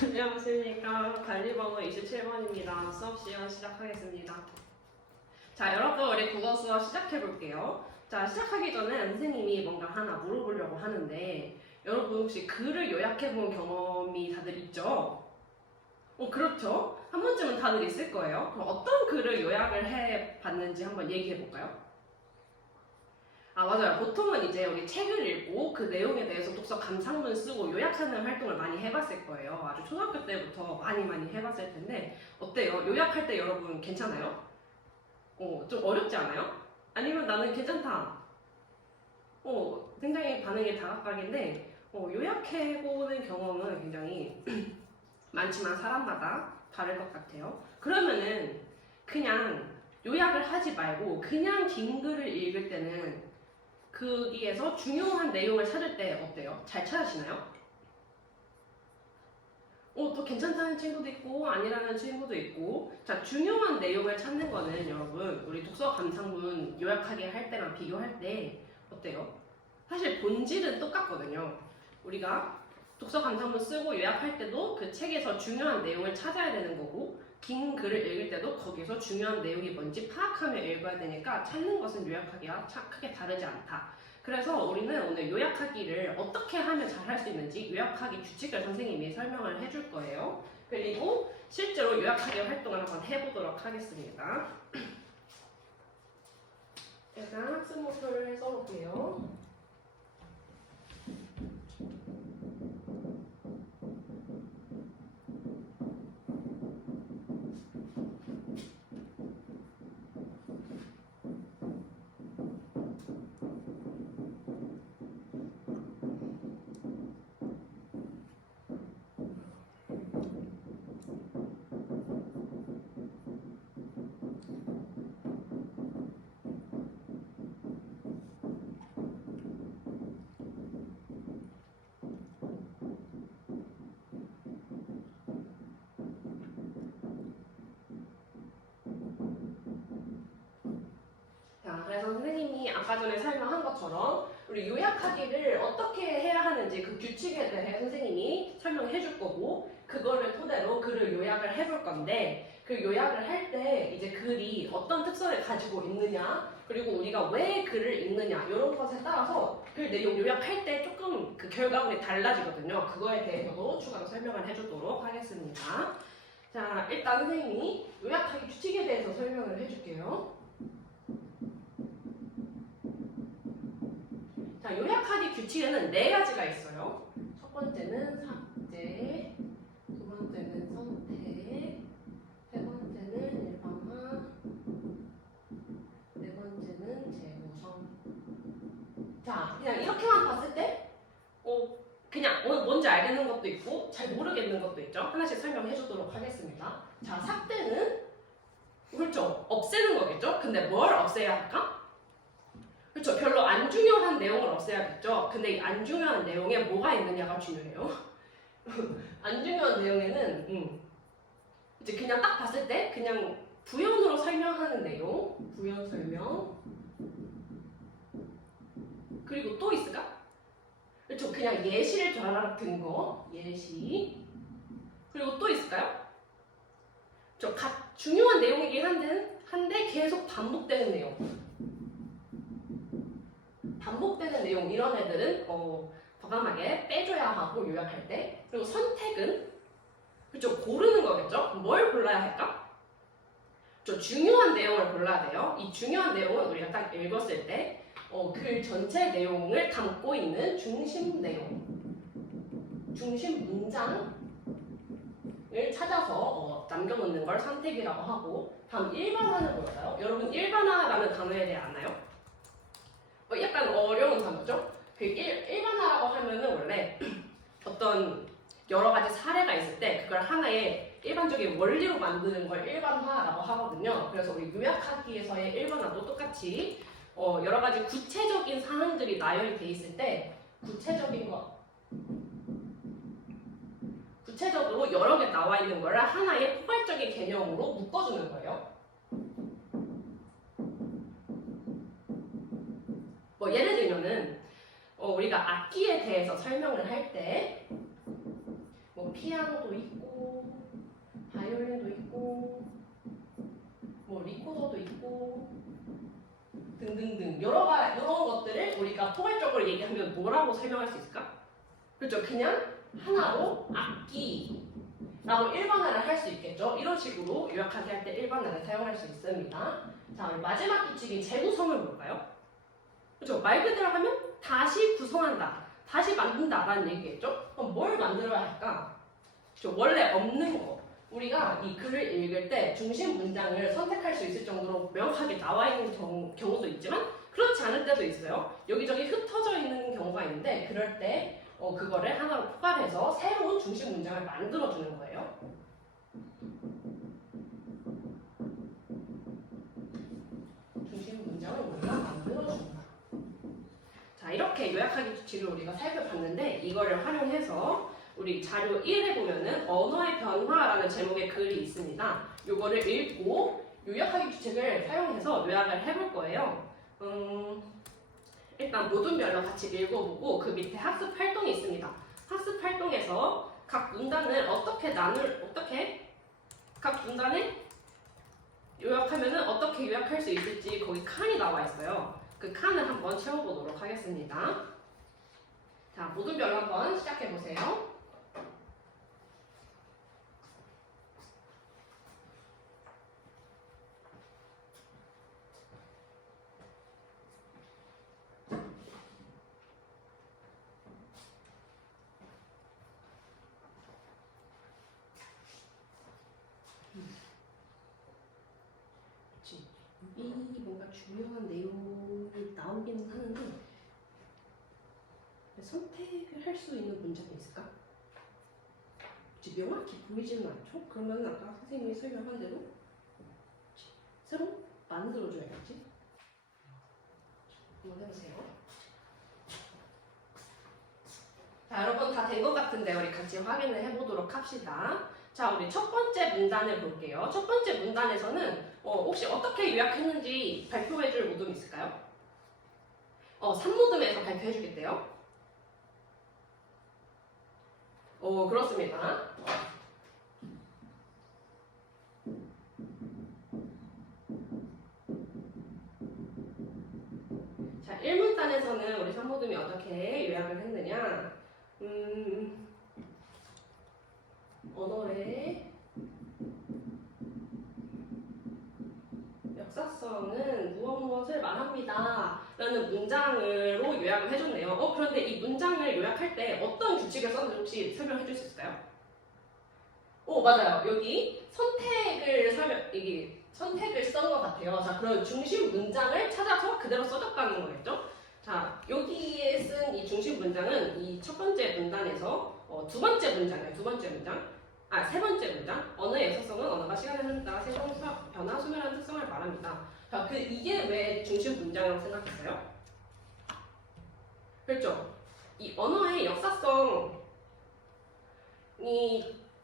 안녕하십니까. 관리번호 27번입니다. 수업 시간 시작하겠습니다. 자, 여러분 우리 국어 수업 시작해볼게요. 자, 시작하기 전에 선생님이 뭔가 하나 물어보려고 하는데 여러분 혹시 글을 요약해본 경험이 다들 있죠? 그렇죠. 한 번쯤은 다들 있을 거예요. 그럼 어떤 글을 요약을 해봤는지 한번 얘기해볼까요? 맞아요. 보통은 이제 우리 책을 읽고 그 내용에 대해서 독서 감상문 쓰고 요약하는 활동을 많이 해봤을 거예요. 아주 초등학교 때부터 많이 해봤을 텐데 어때요? 요약할 때 여러분 괜찮아요? 좀 어렵지 않아요? 아니면 나는 괜찮다. 굉장히 반응이 다각각인데 요약해보는 경험은 굉장히 많지만 사람마다 다를 것 같아요. 그러면은 그냥 요약을 하지 말고 그냥 긴 글을 읽을 때는 거기에서 중요한 내용을 찾을 때 어때요? 잘 찾으시나요? 더 괜찮다는 친구도 있고 아니라는 친구도 있고. 자, 중요한 내용을 찾는 거는 여러분 우리 독서 감상문 요약하게 할 때랑 비교할 때 어때요? 사실 본질은 똑같거든요. 우리가 독서 감상문 쓰고 요약할 때도 그 책에서 중요한 내용을 찾아야 되는 거고 긴 글을 읽을 때도 거기서 중요한 내용이 뭔지 파악하며 읽어야 되니까 찾는 것은 요약하기와 크게 다르지 않다. 그래서 우리는 오늘 요약하기를 어떻게 하면 잘 할 수 있는지 요약하기 규칙을 선생님이 설명을 해줄 거예요. 그리고 실제로 요약하기 활동을 한번 해보도록 하겠습니다. 일단 학습 목표를 써볼게요. 자, 그래서 선생님이 아까 전에 설명한 것처럼 우리 요약하기를 어떻게 해야 하는지 그 규칙에 대해 선생님이 설명해 줄 거고 그거를 토대로 글을 요약을 해볼 건데 그 요약을 할 때 이제 글이 어떤 특성을 가지고 있느냐 그리고 우리가 왜 글을 읽느냐 이런 것에 따라서 글 내용 요약할 때 조금 그 결과물이 달라지거든요. 그거에 대해서도 추가로 설명을 해주도록 하겠습니다. 자, 일단 선생님이 요약하기 규칙에 대해서 설명을 해줄게요. 자, 요약하기 규칙에는 4가지가 있어요. 첫 번째는 삭제, 두 번째는 선택, 세 번째는 일반화, 네 번째는 재구성. 자, 그냥 이렇게만 봤을 때 그냥 뭔지 알겠는 것도 있고 잘 모르겠는 것도 있죠. 하나씩 설명해 주도록 하겠습니다. 자, 삭제는 그렇죠. 없애는 거겠죠. 근데 뭘 없애야 할까? 그렇죠. 별로 안 중요한 내용을 없애야겠죠. 근데 이 안 중요한 내용에 뭐가 있느냐가 중요해요. 안 중요한 내용에는 이제 그냥 딱 봤을 때 그냥 부연으로 설명하는 내용, 부연 설명. 그리고 또 있을까? 그렇죠. 그냥 예시를 쫙 든 거, 예시. 그리고 또 있을까요? 중요한 내용이긴 한데 계속 반복되는 내용. 반복되는 내용 이런 애들은 과감하게 빼줘야 하고 요약할 때. 그리고 선택은 그렇죠. 고르는 거겠죠. 뭘 골라야 할까? 중요한 내용을 골라야 돼요. 이 중요한 내용은 우리가 딱 읽었을 때 글 전체 내용을 담고 있는 중심 내용, 중심 문장을 찾아서 남겨놓는 걸 선택이라고 하고. 다음 일반화는 뭘까요? 여러분 일반화라는 단어에 대해 아나요? 약간 어려운 단어죠? 그 일반화라고 하면은 원래 어떤 여러 가지 사례가 있을 때 그걸 하나의 일반적인 원리로 만드는 걸 일반화라고 하거든요. 그래서 우리 요약하기에서의 일반화도 똑같이 여러 가지 구체적인 사항들이 나열이 돼 있을 때 구체적으로 여러 개 나와 있는 거를 하나의 포괄적인 개념으로 묶어주는 거예요. 예를 들면은 우리가 악기에 대해서 설명을 할 때 뭐 피아노도 있고 바이올린도 있고 뭐 리코더도 있고 등등등 이런 것들을 우리가 포괄적으로 얘기하면 뭐라고 설명할 수 있을까? 그렇죠. 그냥 하나로 악기라고 일반화를 할 수 있겠죠. 이런 식으로 요약하기 할 때 일반화를 사용할 수 있습니다. 자, 우리 마지막 규칙인 재구성은 뭘까요? 그렇죠. 말 그대로 하면 다시 구성한다, 다시 만든다라는 얘기겠죠. 그럼 뭘 만들어야 할까? 그렇죠. 원래 없는 거. 우리가 이 글을 읽을 때 중심 문장을 선택할 수 있을 정도로 명확하게 나와 있는 경우도 있지만 그렇지 않을 때도 있어요. 여기저기 흩어져 있는 경우가 있는데 그럴 때 그거를 하나로 포괄해서 새로운 중심 문장을 만들어주는 거예요. 중심 문장을 우리가 만들어준다. 자, 이렇게 요약하기 규칙을 우리가 살펴봤는데 이거를 활용해서 우리 자료 1에 보면은 언어의 변화라는 제목의 글이 있습니다. 요거를 읽고 요약하기 규칙을 사용해서 요약을 해볼 거예요. 일단 모둠별로 같이 읽어보고 그 밑에 학습 활동이 있습니다. 학습 활동에서 각 문단을 각 문단을 요약하면은 어떻게 요약할 수 있을지 거기 칸이 나와 있어요. 그 칸을 한번 채워보도록 하겠습니다. 자, 모둠별로 한번 시작해 보세요. 여기 뭔가 중요한 내용이 나오기는 하는데 선택을 할 수 있는 문제가 있을까? 명확히 보이지는 않죠? 그러면 아까 선생님이 설명한 대로 새로 만들어줘야겠지? 한번 해보세요. 자, 여러분 다 된 것 같은데 우리 같이 확인을 해보도록 합시다. 자, 우리 첫 번째 문단을 볼게요. 첫 번째 문단에서는 혹시 어떻게 요약했는지 발표해줄 모둠 있을까요? 3모둠에서 발표해주겠대요. 그렇습니다. 자, 1문단에서는 우리 3모둠이 어떻게 요약을 했느냐? 언어의 역사성은 무엇을 말합니다 라는 문장으로 요약을 해줬네요. 그런데 이 문장을 요약할 때 어떤 규칙을 썼는지 혹시 설명해 줄 수 있을까요? 맞아요. 여기 선택을 쓴 것 같아요. 자, 그럼 중심 문장을 찾아서 그대로 써줬다는 거겠죠? 자, 여기에 쓴 이 중심 문장은 이 첫 번째 문단에서 두 번째 문장이에요. 세 번째 문장. 언어의 역사성은 언어가 시간의 흐름에 따라 세상 변화, 수면하는 특성을 말합니다. 자, 이게 왜 중심 문장이라고 생각했어요? 그렇죠? 이 언어의 역사성이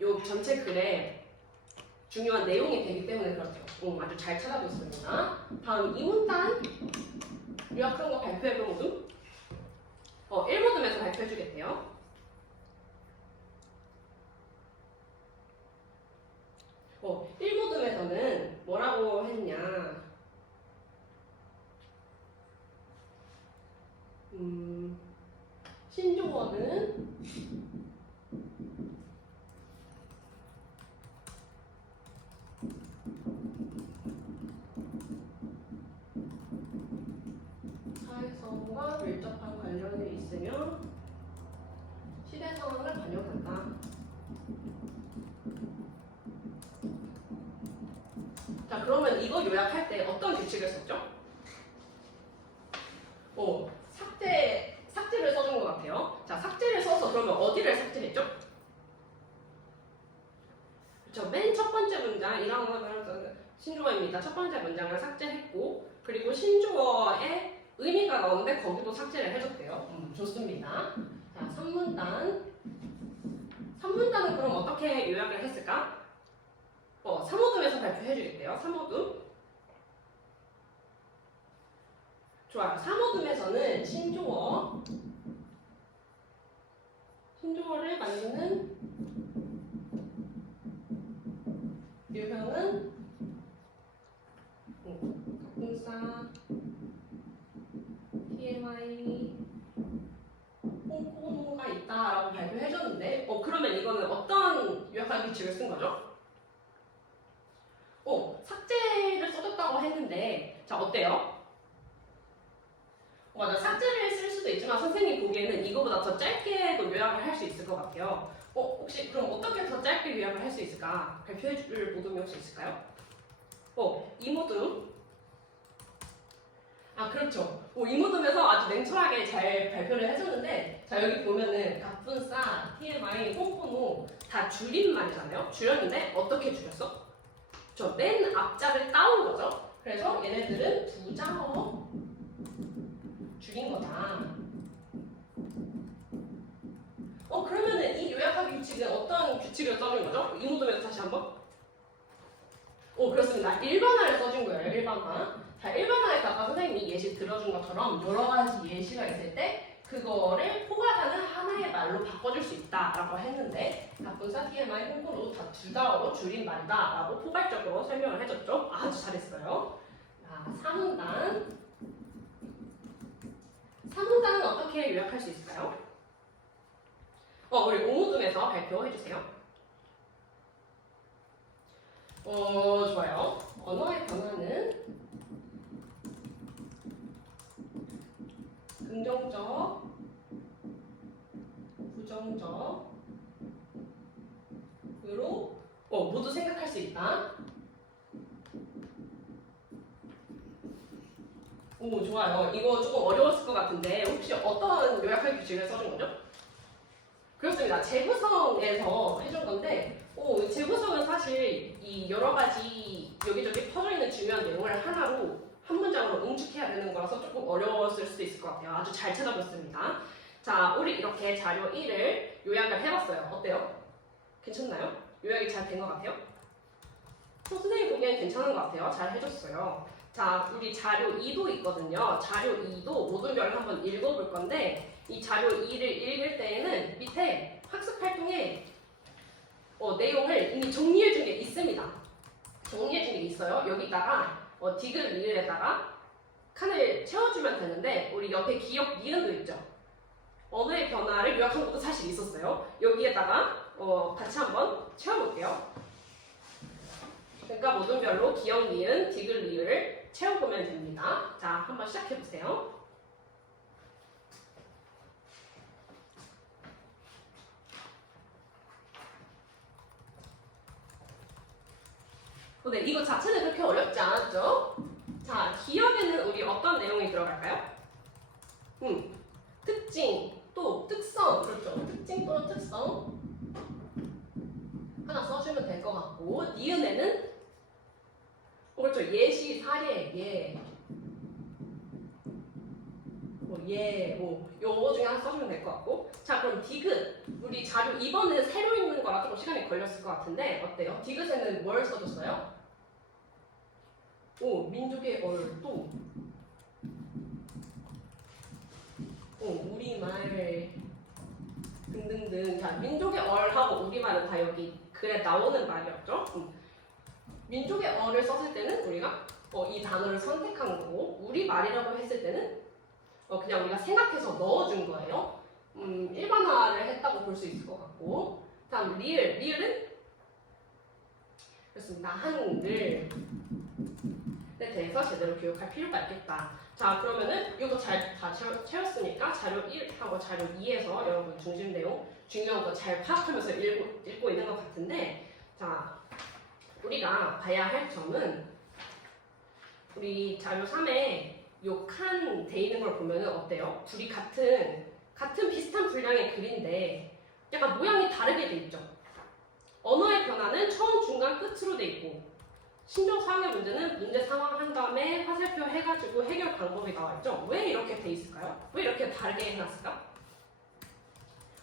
요 전체 글에 중요한 내용이 되기 때문에 그렇죠. 아주 잘 찾아줬습니다. 다음 2문단 요약한 거 발표해본 모둠? 1모둠에서 발표해주겠대요. 1모둠에서는 뭐라고 했냐? 신조어는 사회성과 밀접한 관련이 있으며 시대 상황을 반영한다. 자, 그러면 이거 요약할 때 어떤 규칙을 썼죠? 삭제를 써준 것 같아요. 자, 삭제를 써서 그러면 어디를 삭제했죠? 그렇죠. 맨 첫 번째 문장, 이런 신조어입니다. 첫 번째 문장을 삭제했고, 그리고 신조어에 의미가 나오는데 거기도 삭제를 해줬대요. 좋습니다. 자, 3문단. 3문단은 그럼 어떻게 요약을 했을까? 3모둠에서 발표해주겠대요. 3모둠. 좋아요. 3모둠에서는 신조어를 만드는 있다라고 발표해줬는데, 그러면 이거는 어떤 요약하기 규칙을 쓴 거죠? 삭제를 써줬다고 했는데, 자, 어때요? 맞아, 삭제를 쓸 수도 있지만 선생님 보기에는 이거보다 더 짧게도 요약을 할 수 있을 것 같아요. 혹시 그럼 어떻게 더 짧게 요약을 할 수 있을까? 발표해줄 모둠이 혹시 있을까요? 이 모둠. 아, 그렇죠. 이 모둠에서 아주 냉철하게 잘 발표를 해줬는데, 자, 여기 보면은 갑분싸, TMI, 홍보노 다 줄임말이잖아요. 줄였는데 어떻게 줄였어? 저 맨 앞자를 따온 거죠. 그래서 얘네들은 부자어 줄인 거다. 그러면은 이 요약하기 규칙은 어떤 규칙을 써준 거죠? 이 모둠에서 다시 한번. 그렇습니다. 일반화를 써준 거예요. 일반화. 자, 일반화에서 아까 선생님이 예시 들어준 것처럼 여러 가지 예시가 있을 때 그거를 포괄하는 하나의 말로 바꿔줄 수 있다라고 했는데 갑분싸, TMI, 홍보로 다 주다어로 줄인 말이다라고 포괄적으로 설명을 해줬죠. 아주 잘했어요. 자, 사문단. 사문단은 어떻게 요약할 수 있을까요? 우리 오모둠에서 발표해주세요. 좋아요. 언어의 변화는 긍정적, 부정적으로 모두 생각할 수 있다. 좋아요. 이거 조금 어려웠을 것 같은데 혹시 어떤 요약할 규칙을 써준 거죠? 그렇습니다. 재구성에서 해준 건데 재구성은 사실 이 여러 가지 여기저기 퍼져 있는 중요한 내용을 하나로 한 문장으로 응축해야 되는 거라서 조금 어려웠을 수도 있을 것 같아요. 아주 잘 찾아봤습니다. 자, 우리 이렇게 자료 1을 요약을 해봤어요. 어때요? 괜찮나요? 요약이 잘 된 것 같아요? 선생님 보기엔 괜찮은 것 같아요. 잘 해줬어요. 자, 우리 자료 2도 있거든요. 자료 2도 모든 별 한번 읽어볼 건데 이 자료 2를 읽을 때에는 밑에 학습 활동에 내용을 이미 정리해준 게 있습니다. 정리해준 게 있어요. 여기다가 디귿 리을에다가 칸을 채워주면 되는데 우리 옆에 기역 니은도 있죠. 언어의 변화를 요약한 것도 사실 있었어요. 여기에다가 같이 한번 채워볼게요. 그러니까 모든 별로 기역 니은, 디귿 리을을 채워보면 됩니다. 자, 한번 시작해보세요. 네, 이거 자체는 그렇게 어렵지 않았죠? 자, 기억에는 우리 어떤 내용이 들어갈까요? 특징, 또 특성, 그렇죠. 특징 또는 특성 하나 써주면 될 것 같고 니은에는 그렇죠. 예시, 사례, 요거 중에 하나 써주면 될 것 같고 자, 그럼 디귿 우리 자료 2번은 새로 읽는 거라 조금 시간이 걸렸을 것 같은데 어때요? 디귿에는 뭘 써줬어요? 민족의 얼도 우리말 등등등. 자, 민족의 얼하고 우리말은 다 여기 글에 나오는 말이었죠. 민족의 얼을 썼을 때는 우리가 이 단어를 선택한 거고 우리말이라고 했을 때는 그냥 우리가 생각해서 넣어준 거예요. 일반화를 했다고 볼 수 있을 것 같고 다음 리을은 그렇습니다. 한글에 대해서 제대로 교육할 필요가 있겠다. 자, 그러면은 이거 잘 다 채웠으니까 자료 1하고 자료 2에서 여러분 중심 내용 중요한 거 잘 파악하면서 읽고 있는 것 같은데 자, 우리가 봐야 할 점은 우리 자료 3에 요 칸 돼 있는 걸 보면은 어때요? 둘이 같은 비슷한 분량의 글인데 약간 모양이 다르게 돼 있죠. 언어의 변화는 처음, 중간, 끝으로 돼 있고 신조사항의 문제는 문제 상황 한 다음에 화살표 해가지고 해결 방법이 나와 있죠. 왜 이렇게 돼 있을까요? 왜 이렇게 다르게 해놨을까?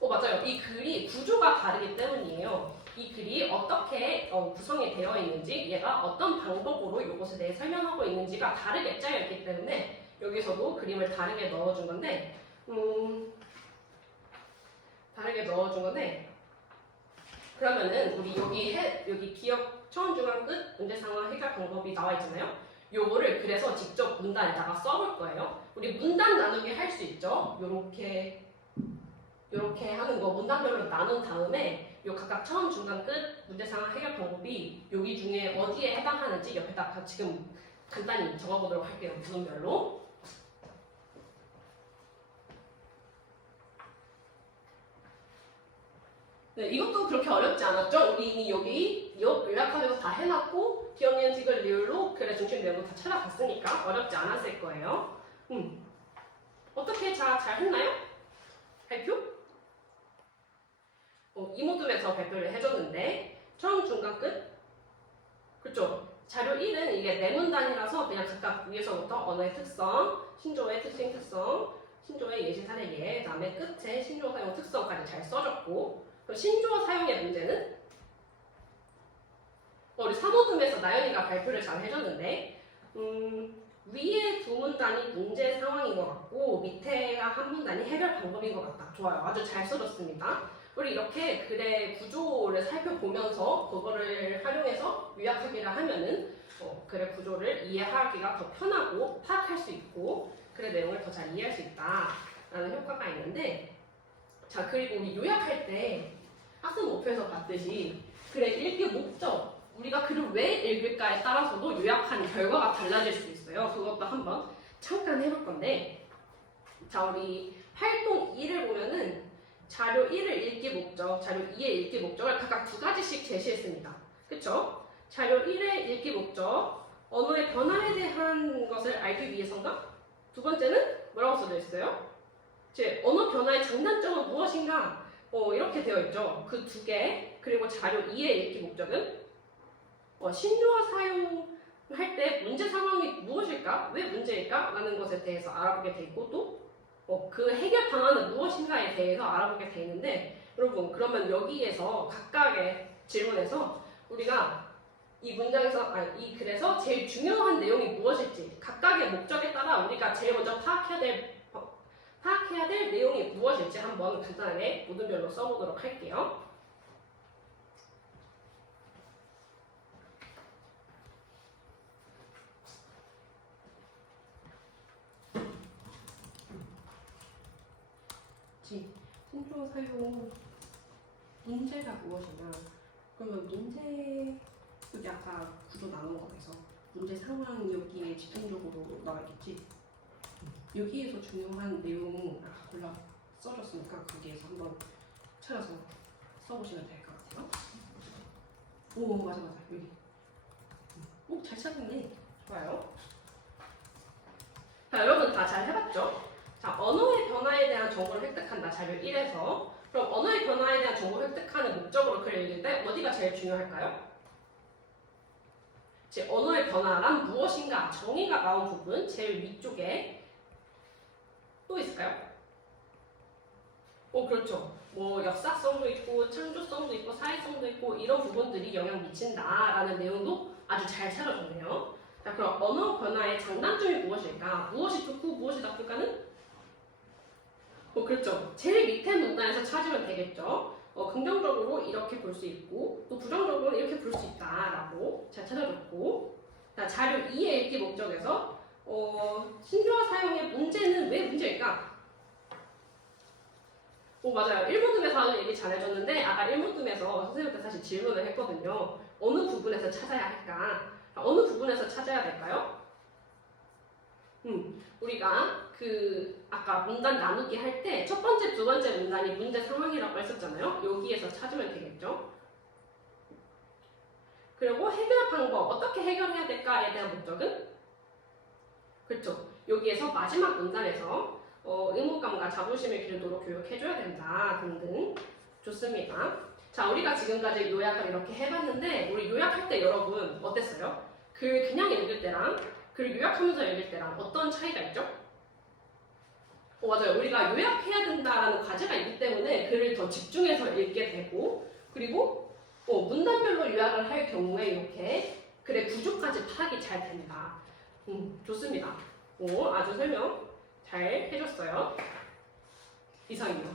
맞아요. 이 글이 구조가 다르기 때문이에요. 이 글이 어떻게 구성이 되어 있는지 얘가 어떤 방법으로 이것에 대해 설명하고 있는지가 다르게 짜여있기 때문에 여기서도 그림을 다르게 넣어준 건데 그러면은 우리 여기 기억 처음, 중간, 끝 문제 상황 해결 방법이 나와 있잖아요. 요거를 그래서 직접 문단에다가 써볼 거예요. 우리 문단 나누기 할 수 있죠. 요렇게 이렇게 하는 거 문단별로 나눈 다음에 요 각각 처음, 중간, 끝 문제 상황 해결 방법이 여기 중에 어디에 해당하는지 옆에다가 지금 간단히 적어보도록 할게요. 부분별로. 네, 이것도 그렇게 어렵지 않았죠? 우리 이미 여기 요약하면서 다 해놨고 기억니은 티글 리을로 글의 중심 내용도 다 찾아봤으니까 어렵지 않았을 거예요. 어떻게 잘 했나요? 발표? 이모둠에서 발표를 해줬는데 처음, 중간, 끝? 그렇죠? 자료 1은 이게 네문단이라서 그냥 각각 위에서부터 언어의 특성, 신조어의 특징 특성, 신조어의 예시 사례 예, 그 다음에 끝에 신조어 사용 특성까지 잘 써줬고 신조어 사용의 문제는 우리 3호둠에서 나연이가 발표를 잘 해줬는데 위에 두 문단이 문제 상황인 것 같고 밑에가 한 문단이 해결 방법인 것 같다. 좋아요. 아주 잘 써줬습니다. 우리 이렇게 글의 구조를 살펴보면서 그거를 활용해서 요약하기를 하면은 글의 구조를 이해하기가 더 편하고 파악할 수 있고 글의 내용을 더 잘 이해할 수 있다라는 효과가 있는데 자 그리고 우리 요약할 때 학습 목표에서 봤듯이 글의 읽기 목적 우리가 글을 왜 읽을까에 따라서도 요약한 결과가 달라질 수 있어요. 그것도 한번 잠깐 해볼 건데 자 우리 활동 2를 보면은 자료 1을 읽기 목적, 자료 2의 읽기 목적을 각각 두 가지씩 제시했습니다. 그쵸? 자료 1의 읽기 목적, 언어의 변화에 대한 것을 알기 위해서인가? 두 번째는 뭐라고 써져 있어요? 제 언어 변화의 장단점은 무엇인가? 이렇게 되어 있죠. 그 두 개. 그리고 자료 2의 읽기 목적은 신조어 사용할 때 문제 상황이 무엇일까? 왜 문제일까? 라는 것에 대해서 알아보게 돼 있고 또 그 해결 방안은 무엇인가에 대해서 알아보게 돼 있는데 여러분 그러면 여기에서 각각의 질문에서 우리가 이 문장에서 이 글에서 제일 중요한 내용이 무엇일지 각각의 목적에 따라 우리가 제일 먼저 파악해야 될 내용이 무엇일지 한번 간단하게 모든별로 써보도록 할게요. 신조어 사용 문제가 무엇이냐? 그러면 문제 여기 아까 구조 나눈 거에서 문제 상황 여기에 집중적으로 나와있겠지? 여기에서 중요한 내용 아까 골라 써줬으니까 거기에서 한번 찾아서 써보시면 될 것 같아요. 오 맞아 여기. 오 잘 찾았네. 좋아요. 자 여러분 다 잘 해봤죠? 자, 언어의 변화에 대한 정보를 획득한다. 자료 1에서. 그럼 언어의 변화에 대한 정보를 획득하는 목적으로 글을 읽을 때 어디가 제일 중요할까요? 제 언어의 변화란 무엇인가 정의가 나온 부분 제일 위쪽에 또 있을까요? 그렇죠. 뭐 역사성도 있고 창조성도 있고 사회성도 있고 이런 부분들이 영향 미친다라는 내용도 아주 잘 찾아줬네요. 자, 그럼 언어 변화의 장단점이 무엇일까? 무엇이 좋고 무엇이 나쁠까는? 그렇죠. 제일 밑에 문단에서 찾으면 되겠죠. 긍정적으로 이렇게 볼 수 있고 또 부정적으로 이렇게 볼 수 있다라고 잘 찾아줬고 자, 자료 2의 읽기 목적에서 신조어 사용의 문제는 왜 문제일까? 맞아요. 1문dum에서 아주 얘기 잘해줬는데 아까 1문dum에서 선생님한테 사실 질문을 했거든요. 어느 부분에서 찾아야 할까? 어느 부분에서 찾아야 될까요? 우리가 아까 문단 나누기 할 때 첫 번째, 두 번째 문단이 문제 상황이라고 했었잖아요. 여기에서 찾으면 되겠죠. 그리고 해결 방법, 어떻게 해결해야 될까에 대한 목적은? 그렇죠. 여기에서 마지막 문단에서 의무감과 자부심을 기르도록 교육해줘야 된다 등등. 좋습니다. 자, 우리가 지금까지 요약을 이렇게 해봤는데 우리 요약할 때 여러분 어땠어요? 그냥 읽을 때랑 글을 요약하면서 읽을 때랑 어떤 차이가 있죠? 맞아요. 우리가 요약해야 된다라는 과제가 있기 때문에 글을 더 집중해서 읽게 되고 그리고 문단별로 요약을 할 경우에 이렇게 글의 구조까지 파악이 잘 된다. 좋습니다. 아주 설명 잘 해줬어요. 이상입니다.